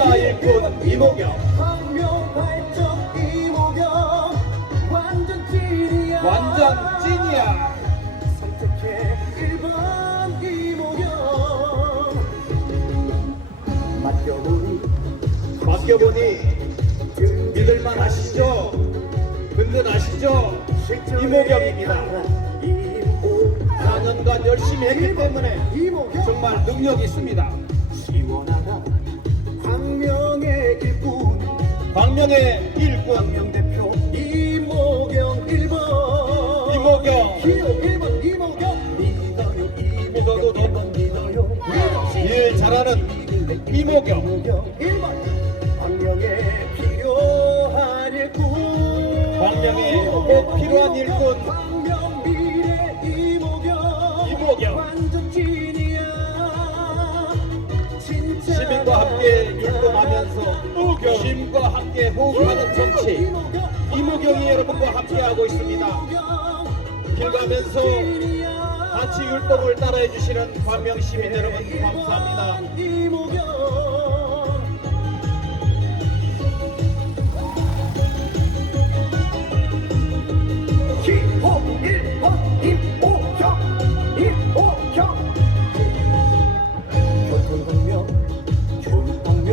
진짜 일꾼 이모경. 황명발전 이모경 완전 찐이야. 완전 찐이야. 선택해 1번 이모경. 맡겨보니 믿을만 하시죠? 든든하시죠? 이모경입니다. 4년간 열심히 했기 때문에 정말 능력이 있습니다. 시원하다 광명의 일꾼. 광명의 일꾼 광명 대표 이모경 1번. 이모경. 기호 1번 이모경. 믿어도 돼. 일 잘하는 이모경. 1번 광명에 필요한 일꾼. 광명에 꼭 필요한 일꾼 광명 미래 이모경. 이모경. 완전 찐이야. 진짜 시민과 함께 율동하면서 시민과 함께 호흡하는 정치 이모경이 여러분과 함께하고 있습니다. 길 가면서 같이 율동을 따라해 주시는 광명 시민 여러분 감사합니다. 이모경. 기호 1번 이모경. 이모경. 교통광명 좋은 광명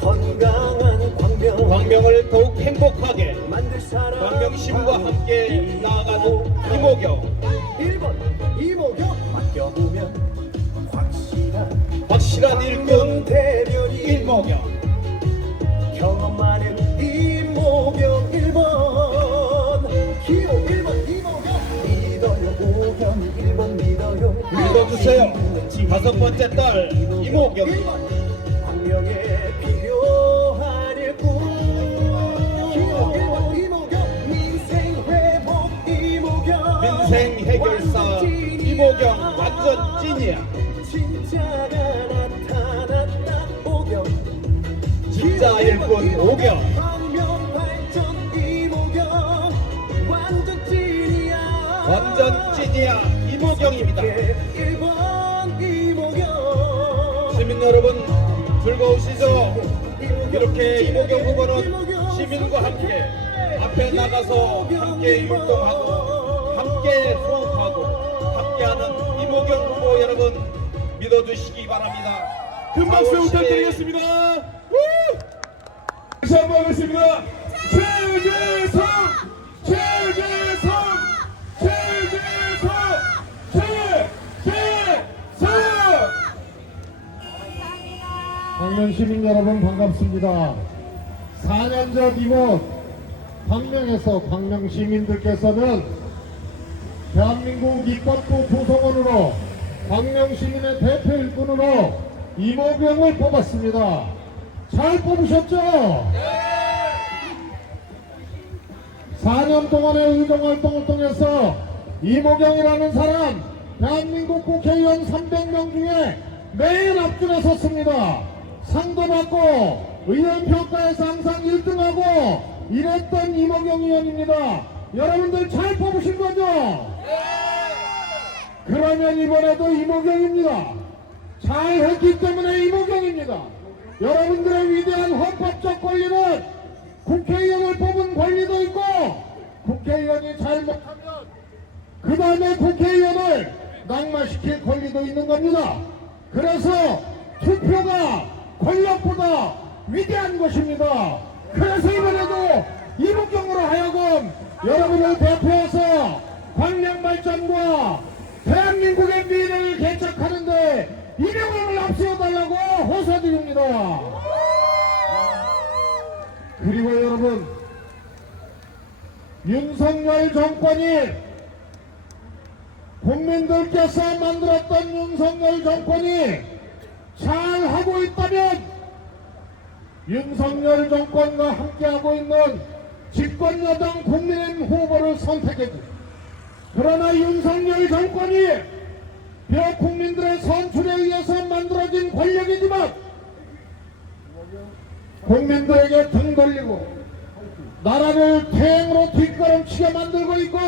건강한 광명. 광명을 더욱 행복하게 만들 사람 광명 시민과 함께 나아가는 이모경. 1번 이모경. 맡겨보면 확실한 일꾼 대변이 이모경. 경험 많은 이모경 1번. 기호 1번 이모경. 믿어요 모경 1번 믿어요. 믿어주세요. 5번째 딸 이모경. 1번 광명에 필요한 일꾼. 기호 1번 이모경. 민생 회복 이모경. 민생 해결사 이모경 완전 찐이야. 진짜가 나타났다 오경. 진짜 일꾼 오경. 광명 발전 이모경 완전 찐이야. 완전 찐이야 이모경입니다. 1번 이모경. 시민 여러분 즐거우시죠? 이렇게 이모경 후보는 시민과 함께 앞에 나가서 함께 율동하고 함께 호흡하고 함께하는 이모경 후보 여러분 믿어주시기 바랍니다. 큰 박수 부탁드리겠습니다. 다시 한번 하겠습니다. 최재성! 최재성! 최재성! 최재성! 광명 시민 여러분 반갑습니다. 4년 전 이곳 광명에서 광명 시민들께서는 대한민국 입법부 구성원으로 광명 시민의 대표 일꾼으로 이모경을 뽑았습니다. 잘 뽑으셨죠? 4년 동안의 의정활동을 통해서 이모경이라는 사람 대한민국 국회의원 300명 중에 매일 앞줄에 섰습니다. 상도 받고 의원평가에서 항상 1등하고 이랬던 이모경 의원입니다. 여러분들 잘 뽑으신 거죠? 그러면 이번에도 이모경입니다. 잘했기 때문에 이모경입니다. 여러분들의 위대한 헌법적 권리는 국회의원을 뽑은 권리도 있고 국회의원이 잘못하면 그 다음에 국회의원을 낙마시킬 권리도 있는 겁니다. 그래서 투표가 권력보다 위대한 것입니다. 그래서 이번에도 이모경으로 하여금 여러분을 대표해서 광명 발전과 대한민국의 미래를 개척하는데 이명을 앞세워달라고 호소드립니다. 그리고 여러분, 윤석열 정권이 국민들께서 만들었던 윤석열 정권이 잘하고 있다면 윤석열 정권과 함께하고 있는 집권여당 국민의힘 후보를 선택해주세요. 그러나 윤석열 정권이 비록 국민들의 선출에 의해서 만들어진 권력이지만 국민들에게 등 돌리고 나라를 퇴행으로 뒷걸음치게 만들고 있고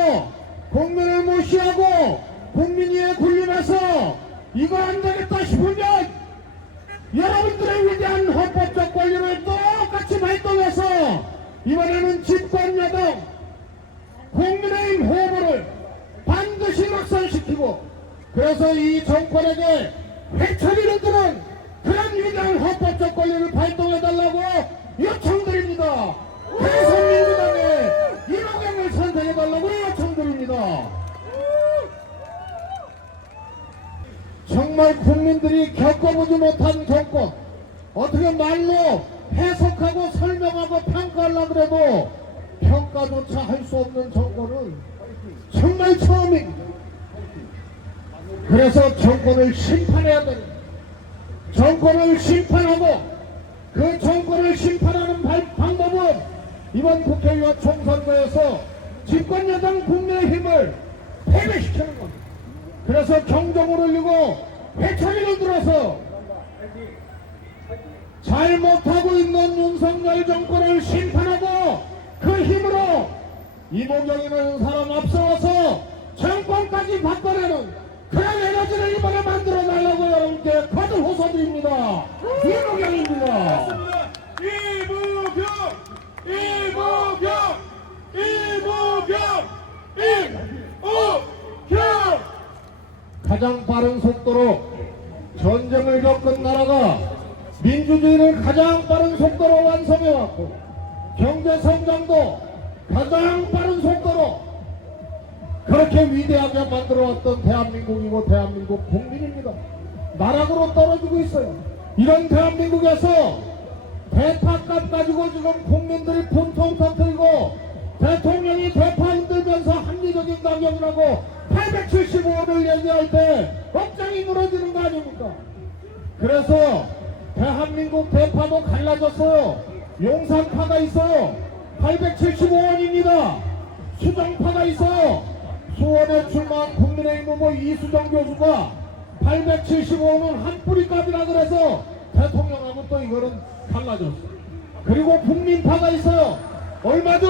국민을 무시하고 국민위에 군림해서 이거 안 되겠다 싶으면 여러분들의 위대한 헌법적 이번에는 집권여당 국민의힘 후보를 반드시 낙선시키고 그래서 이 정권에게 회초리를 드는 그런 위대한 헌법적 권리를 발동해달라고 요청드립니다. 그래서 민주당의 이노경을 선택해달라고 요청드립니다. 정말 국민들이 겪어보지 못한 정권, 어떻게 말로 해석하고 설명하고 평가하려고 그래도 평가조차 할 수 없는 정권은 정말 처음입니다. 그래서 정권을 심판해야 됩니다. 정권을 심판하고 그 정권을 심판하는 방법은 이번 국회의원 총선거에서 집권여당 국민의힘을 패배시키는 겁니다. 그래서 경종을 울리고 회초리를 들어서 잘못하고 있는 윤석열 정권을 심판하고 그 힘으로 이모경이라는 사람 앞서와서 정권까지 바꿔내는 그런 에너지를 이번에 만들어 달라고 여러분께 거듭 호소드립니다. 이모경입니다. 이모경 가장 빠른 속도로 전쟁을 겪은 나라가 민주주의를 가장 빠른 속도로 완성해왔고 경제 성장도 가장 빠른 속도로 그렇게 위대하게 만들어왔던 대한민국이고 대한민국 국민입니다. 나락으로 떨어지고 있어요. 이런 대한민국에서 대파값 가지고 지금 국민들이 분통 터뜨리고 대통령이 대파 흔들면서 합리적인 가격이라고 875원을 얘기할 때 억장이 무너지는 거 아닙니까? 그래서 대한민국 대파도 갈라졌어요. 용산파가 있어요. 875원입니다. 수정파가 있어요. 수원에 출마한 국민의힘 후보 이수정 교수가 875원은 한 뿌리값이라 그래서 대통령하고 또 이거는 갈라졌어요. 그리고 국민파가 있어요. 얼마죠?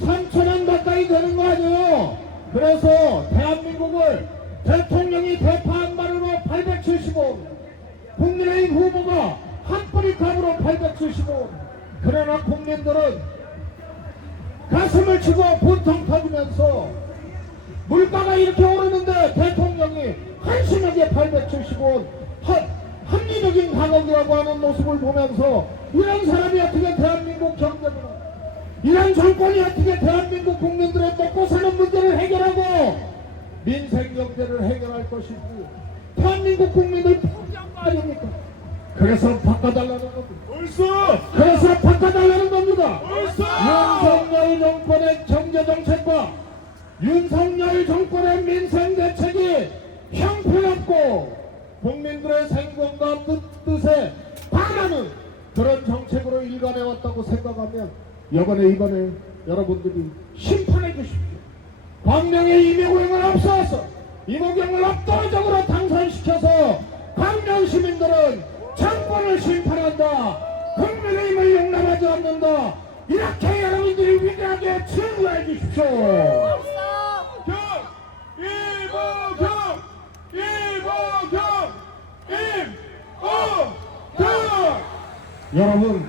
3,000원 가까이 되는 거 아니에요? 그래서 대한민국을 대통령이 대파 한 마리로 875원, 국민의힘 후보가 한 뿌리값으로 875원. 그러나 국민들은 가슴을 치고 분통 터지면서 물가가 이렇게 오르는데 대통령이 한심하게 875원 합리적인 가격이라고 하는 모습을 보면서 이런 사람이 어떻게 대한민국 경제를 이런 정권이 어떻게 대한민국 국민들의 먹고 사는 문제를 해결하고 민생 경제를 해결할 것인지 대한민국 국민을 포기한 거 아닙니까? 그래서 바꿔달라는 겁니다. 그래서 바꿔달라는 겁니다. 윤석열 정권의 경제정책과 윤석열 정권의 민생대책이 형편없고 국민들의 생존과 뜻에 반하는 그런 정책으로 일관해왔다고 생각하면 이번에 여러분들이 심판해 주십시오. 광명의 이명호를 앞서서 이모경을 압도적으로 당선시켜서 광명 시민들은 정권을 심판한다. 국민의힘을 용납하지 않는다. 이렇게 여러분들이 위대하게 증거해 주십시오. 여러분,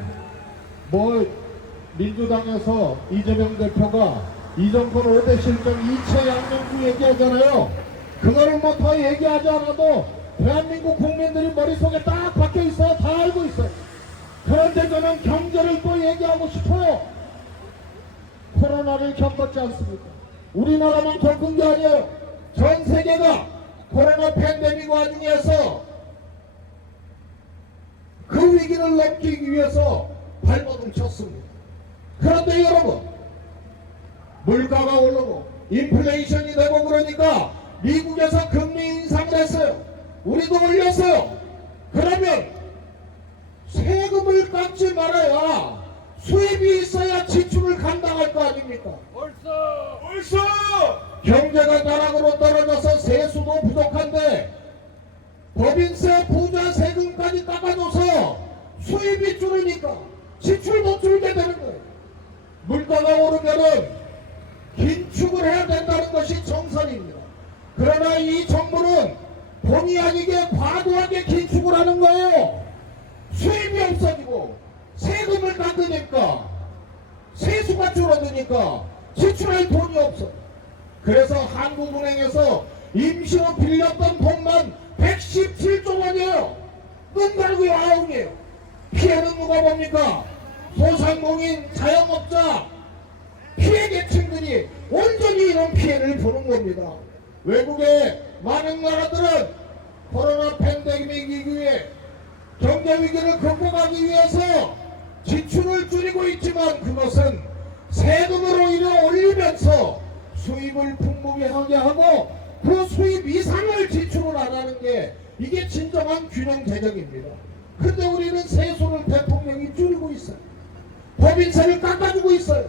민주당에서 이재명 대표가 이 정권 5대 실정 2차 양명주 얘기하잖아요. 그거를 뭐 더 얘기하지 않아도 대한민국 국민들이 머릿속에 딱 박혀 있어요. 다 알고 있어요. 그런데 저는 경제를 또 얘기하고 싶어요. 코로나를 겪었지 않습니까? 우리나라만 겪은 게 아니에요. 전 세계가 코로나 팬데믹 와중에서 그 위기를 넘기기 위해서 발버둥 쳤습니다. 그런데 여러분, 물가가 오르고 인플레이션이 되고 그러니까 미국에서 금리 인상을 했어요. 우리도 올렸어요. 그러면 세금을 깎지 말아야 수입이 있어야 지출을 감당할 거 아닙니까? 벌써 경제가 나락으로 떨어져서 세수도 부족한데 법인세, 부자 세금까지 깎아줘서 수입이 줄으니까 지출도 줄게 되는 거예요. 물가가 오르면은 긴축을 해야 된다는 것이 정선입니다. 그러나 이 정부는 본의 아니게 과도하게 긴축을 하는 거예요. 수입이 없어지고 세금을 깎으니까 한국은행에서 임시로 빌렸던 돈만 117조 원이에요. 눈 가리고 아웅이에요. 피해는 누가 봅니까? 소상공인, 자영업자, 피해 계층들이 온전히 이런 피해를 보는 겁니다. 외국의 많은 나라들은 코로나 팬데믹 이후에 경제 위기를 극복하기 위해서 지출을 줄이고 있지만 그것은 세금을 오히려 올리면서 수입을 풍부하게 하고 그 수입 이상을 지출을 안 하는 게 이게 진정한 균형 개혁입니다. 근데 우리는 세수를 대통령이 줄이고 있어요. 법인세를 깎아주고 있어요.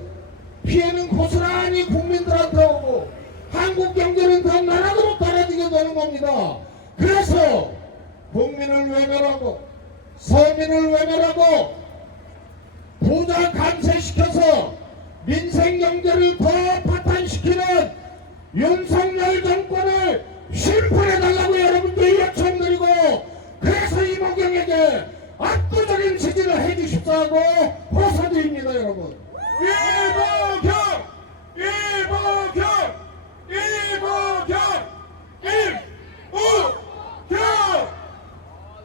피해는 고스란히 국민들한테 오고 한국 경제는 더 나락으로 떨어지게 되는 겁니다. 그래서 국민을 외면하고 서민을 외면하고 부자 감세시켜서 민생 경제를 더 파탄시키는 윤석열 정권을 심판해달라고 여러분들이 요청드리고 그래서 이모경에게 압도적인 지지를 해주십사 하고 호소드립니다. 여러분. 이모경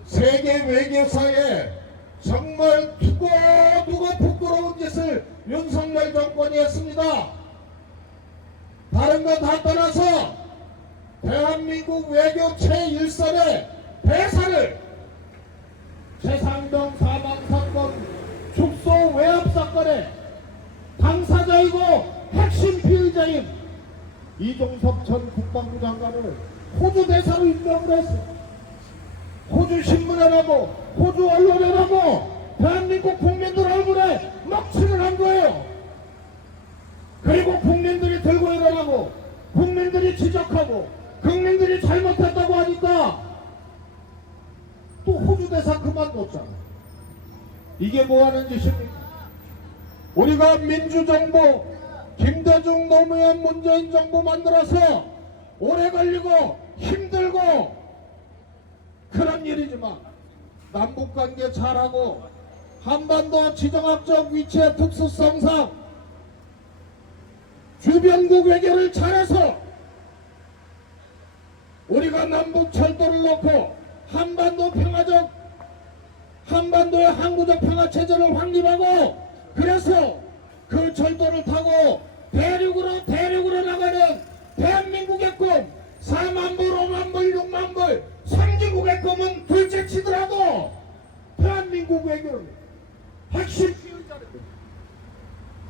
세계 외교사에 정말 두고 부끄러운 짓을 윤석열 정권이 했습니다. 다른 거 다 떠나서 대한민국 외교 제1선의 대사를 최상병 사망 사건 축소 외압 사건의 당사자이고 핵심 피의자인 이종섭 전 국방부 장관을 호주 대사로 임명을 했어요. 호주 신문에라고 호주 언론에라고 대한민국 국민들 얼굴에 먹칠을 한 거예요. 그리고 국민들이 들고 일어나고 국민들이 지적하고 국민들이 잘못했다고 하니까 또 호주 대사 그만뒀잖아. 이게 뭐하는 짓입니까? 우리가 민주정부 김대중 노무현 문재인 정부 만들어서 오래 걸리고 힘들고 그런 일이지만 남북관계 잘하고 한반도 지정학적 위치의 특수성상 주변국 외교를 잘해서 우리가 남북 철도를 놓고 한반도의 항구적 평화 체제를 확립하고 그래서 그 철도를 타고 대륙으로 나가는 대한민국의 꿈 4만 불, 5만 불, 6만 불 선진국의 꿈은 둘째 치더라도 대한민국 외교를 핵심 피의자를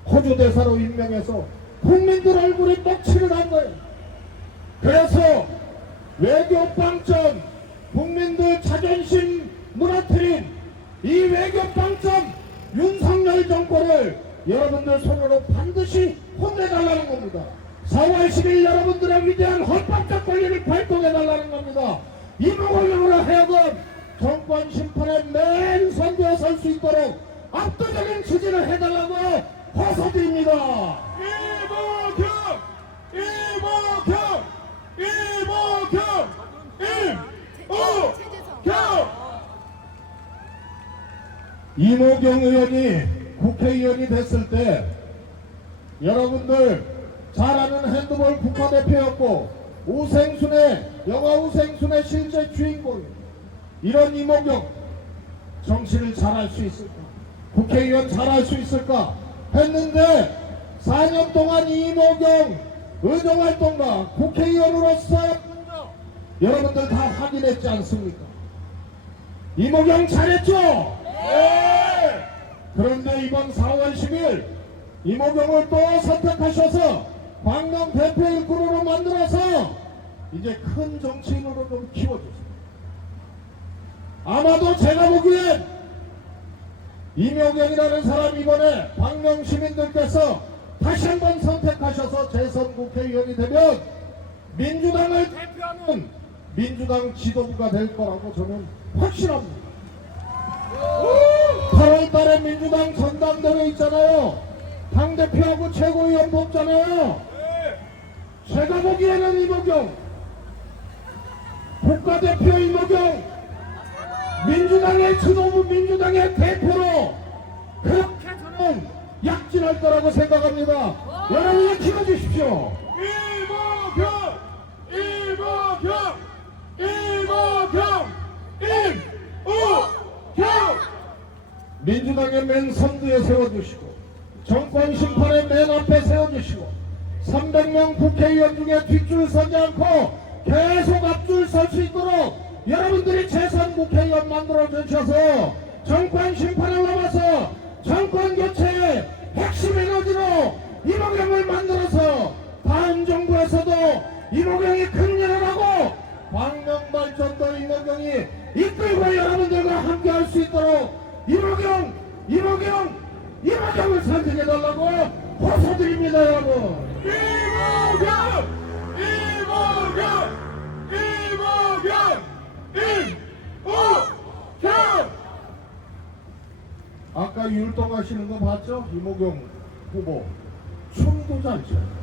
호주 대사로 임명해서 국민들 얼굴에 먹칠을 한 거예요. 그래서 외교 빵점 국민들 자존심 무너뜨린 이 외교 빵점 윤석열 정권을 여러분들 손으로 반드시 혼내달라는 겁니다. 4월 10일 여러분들의 위대한 헌법적 권리를 발동해달라는 겁니다. 이모경으로 하여금 정권 심판의 맨 선두에 설 수 있도록 압도적인 지지를 해달라고 호소드립니다. 이모경 의원이 국회의원이 됐을 때 여러분들 잘 아는 핸드볼 국가대표였고 영화 우생순의 실제 주인공 이런 이모경 정치를 잘할 수 있을까? 국회의원 잘할 수 있을까? 했는데 4년 동안 이모경 의정활동가 국회의원으로서 여러분들 다 확인했지 않습니까? 이모경 잘했죠? 네! 그런데 이번 4월 10일 이모경을 또 선택하셔서 광명 대표 일꾼으로 만들어서 이제 큰 정치인으로 좀 키워주세요. 아마도 제가 보기엔 이모경이라는 사람 이번에 광명 시민들께서 다시 한번 선택하셔서 재선 국회의원이 되면 민주당을 대표하는 민주당 지도부가 될 거라고 저는 확신합니다. 8월 달에 민주당 전당대회 있잖아요. 당대표하고 최고위원 뽑잖아요. 제가 보기에는 이모경 국가대표 이모경 민주당의 지도부 민주당의 대표로 그렇게 저는 약진할 거라고 생각합니다. 여러분이 키워주십시오. 이모경 민주당의 맨 선두에 세워주시고 정권 심판의 맨 앞에 세워주시고 300명 국회의원 중에 뒷줄 서지 않고 계속 앞줄 설 수 있도록 여러분들이 재선 국회의원 만들어 주셔서 정권 심판을 넘어서 정권 교체의 핵심 에너지로 이모경을 만들어서 다음 정부에서도 이모경이 큰 일을 하고 광명발전도 이모경이 이끌고 여러분들과 함께 할 수 있도록 이모경을 선택해달라고 호소드립니다 여러분. 아까 율동하시는 거 봤죠? 이모경 후보 춤도 잘 춰요.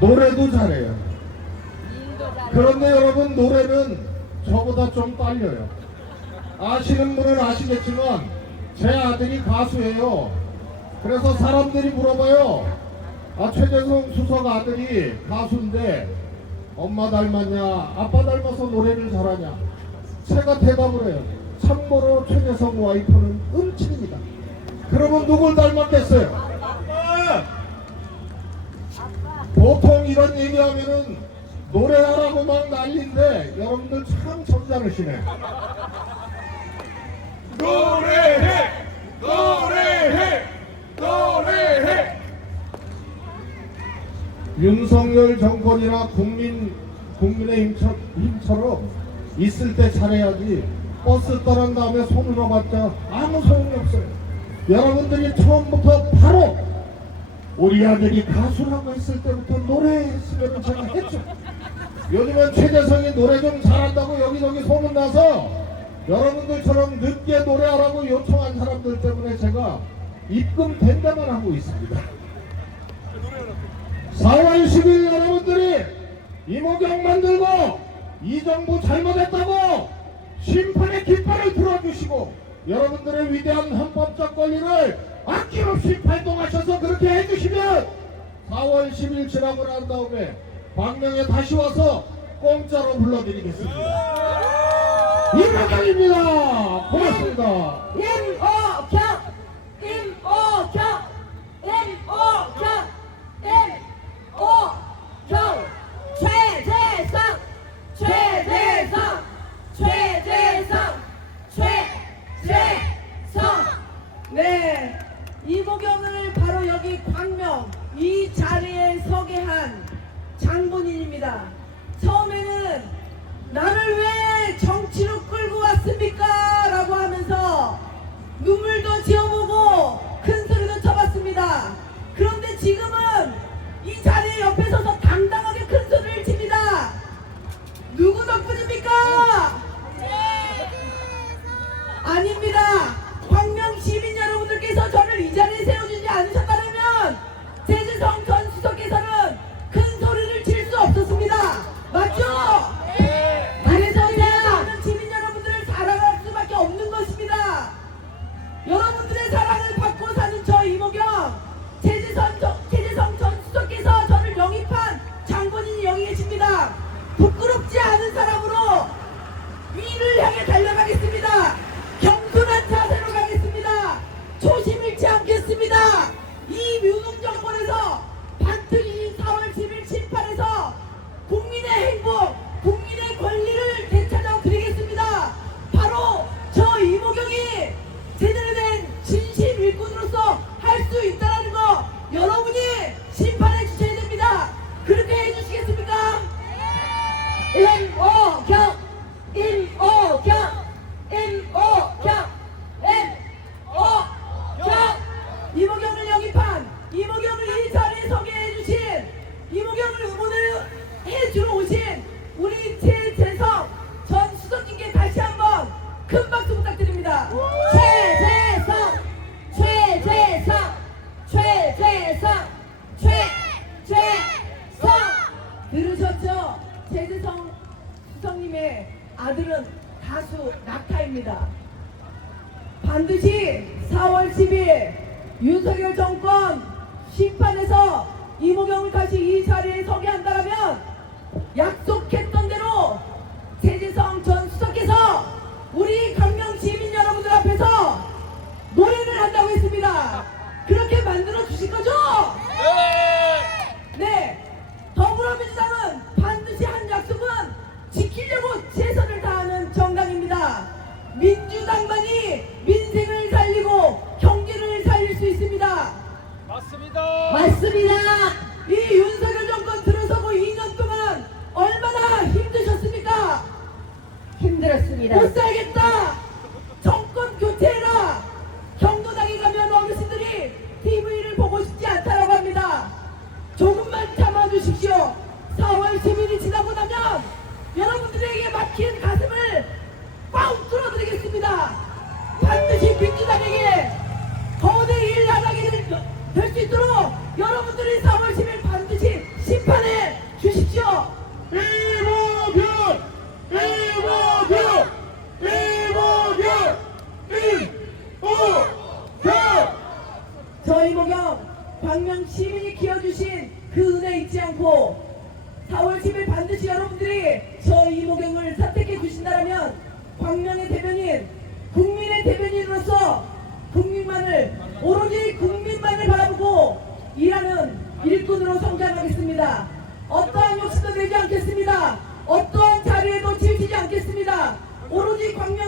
노래도 잘해요. 그런데 여러분 노래는 저보다 좀 딸려요. 아시는 분은 아시겠지만 제 아들이 가수예요. 그래서 사람들이 물어봐요. 최재성 수석 아들이 가수인데 엄마 닮았냐 아빠 닮아서 노래를 잘하냐. 제가 대답을 해요. 참고로 최재성 와이프는 음치입니다. 그러면 누굴 닮았겠어요? 보통 이런 얘기하면은 노래하라고 막 난리인데 여러분들 참 점잖으시네. 노래해! 윤석열 정권이나 국민의힘처럼 있을 때 잘해야지 버스 떠난 다음에 손을 넣어봤자 아무 소용이 없어요. 여러분들이 처음부터 바로 우리 아들이 가수라고 했을 때부터 노래했으면 제가 했죠. 요즘은 최재성이 노래 좀 잘한다고 여기저기 소문나서 여러분들처럼 늦게 노래하라고 요청한 사람들 때문에 제가 입금 된다만 하고 있습니다. 4월 10일 여러분들이 이모경 만들고 이 정부 잘못했다고 심판의 깃발을 들어주시고 여러분들의 위대한 헌법적 권리를 아낌없이 발동하셔서 그렇게 해주시면 4월 10일 지나고 난 다음에 광명에 다시 와서 공짜로 불러드리겠습니다. 이모경입니다. 고맙습니다. 네, 이모경을 바로 여기 광명 이 자리에 서게 한 장본인입니다. 처음에는 나를 왜 정치로 끌고 왔습니까? 라고 하면서 눈물도 지어보고 큰 소리도 쳐봤습니다. 그런데 지금은 이 자리에 옆에 서서 당당하게 큰 소리를 칩니다. 누구 덕분입니까? 아닙니다. 광명 시민 여러분들께서 저를 이 자리에 세워주지 않으셨다면 최재성 전 수석께서는 큰 소리를 칠 수 없었습니다. 맞죠? 그래서 제가 시민 여러분들을 사랑할 수밖에 없는 것입니다. 여러분들의 사랑을 받고 사는 저 이모경, 최재성 전 수석께서 저를 영입한 장본인이 여기 계십니다. 부끄럽지 않은 사람으로 위를 향해 달려가겠습니다. 겸손한 자세로 가겠습니다. 초심 잃지 않겠습니다. 이 유능 정권에서 반드시 4월 10일 심판에서 국민의 행복, 국민의 권리를 되찾아 드리겠습니다. 바로 저 이모경이 제대로 된 진심 일꾼으로서 할 수 있다는 거 여러분이 심판해 주셔야 됩니다. 그렇게 해주시겠습니까? 이모경! 이모경을 영입한, 이모경을 이 자리에 서게 해주신, 이모경을 응원을 해주러 오신 우리 최재성 전 수석님께 다시 한번 큰 박수 부탁드립니다. 최재성 들으셨죠? 최재성 수석님의 아들은 가수 낙타입니다. 반드시 4월 10일 윤석열 정권 심판에서 이모경을 다시 이 자리에 서게 한다면 약속했던 대로 민주당만이 민생을 살리고 경제를 살릴 수 있습니다. 맞습니다. 맞습니다. 이 윤석열 정권 들어서고 2년 동안 얼마나 힘드셨습니까? 힘들었습니다. 못 살겠다. 정권 교체해라. 경로당에 가면 어르신들이 TV를 보고 싶지 않다라고 합니다. 조금만 참아주십시오. 4월 10일이 지나고 나면 여러분들에게 막힌 가슴을 꽉 뚫어드리겠습니다. 반드시 민주당에게 거대 일 나가게 될 수 있도록 여러분들이 4월 10일 반드시 심판해 주십시오. 이모경! 이모경! 이모경! 이모경! 저 이모경 광명 시민이 키워주신 그 은혜 잊지 않고 4월 10일 반드시 여러분들이 저 이모경을 선택해 주신다면 광명의 대변인, 국민의 대변인으로서 국민만을 오로지 국민만을 바라보고 일하는 일꾼으로 성장하겠습니다. 어떠한 욕심도 내지 않겠습니다. 어떠한 자리에도 치우치지 않겠습니다. 오로지 광명